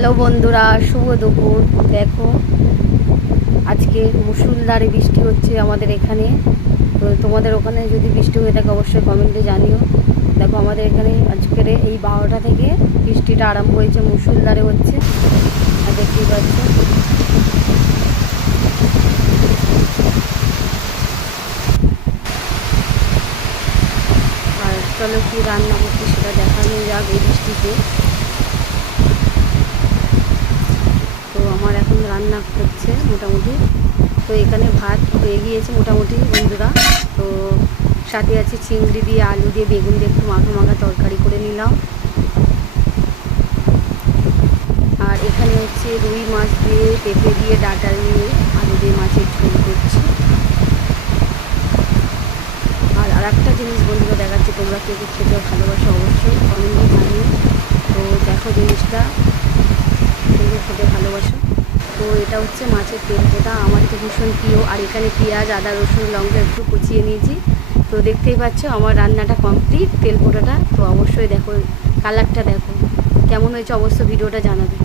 Hello বন্ধুরা, শুভ দুপুর। দেখো আজকে মুষলধারে বৃষ্টি হচ্ছে আমাদের এখানে। তো তোমাদের ওখানে যদি বৃষ্টি হয়ে থাকে অবশ্যই কমেন্টে জানিও। দেখো আমাদের এখানে আজকের এই 12টা থেকে বৃষ্টিটা আরম্ভ হয়েছে, মুষলধারে হচ্ছে। আর দেখতেই পাচ্ছ আর চলো কি রান্না করছি সেটা দেখানো যাক এই বৃষ্টিতে। তো আমার এখন রান্না হচ্ছে মোটামুটি। তো এখানে ভাত হয়ে গিয়েছে মোটামুটি বন্ধুরা। তো সাথে আছে চিংড়ি দিয়ে আলু দিয়ে বেগুন দিয়ে একটু মাখা মাখা তরকারি করে নিলাম। আর এখানে হচ্ছে রুই মাছ দিয়ে পেঁপে দিয়ে ডাঁটা দিয়ে আলু দিয়ে মাছের ঝোল করছি। আর একটা জিনিস বন্ধুরা দেখাচ্ছি, তোমরা কেউ খেতে ভালোবাসো অবশ্যই কমেন্টে জানিও। তো দেখো জিনিসটা, তোমরা খেতে ভালোবাসো। তো এটা হচ্ছে মাছের তেলপোটা, আমার তো ভীষণ প্রিয়। আর এখানে পেঁয়াজ আদা রসুন লঙ্কা একটু কুচিয়ে নিয়েছি। তো দেখতেই পাচ্ছ আমার রান্নাটা কমপ্লিট, তেলপোটাটা। তো অবশ্যই দেখো কালারটা, দেখো কেমন হয়েছে, অবশ্যই ভিডিওটা জানাবে।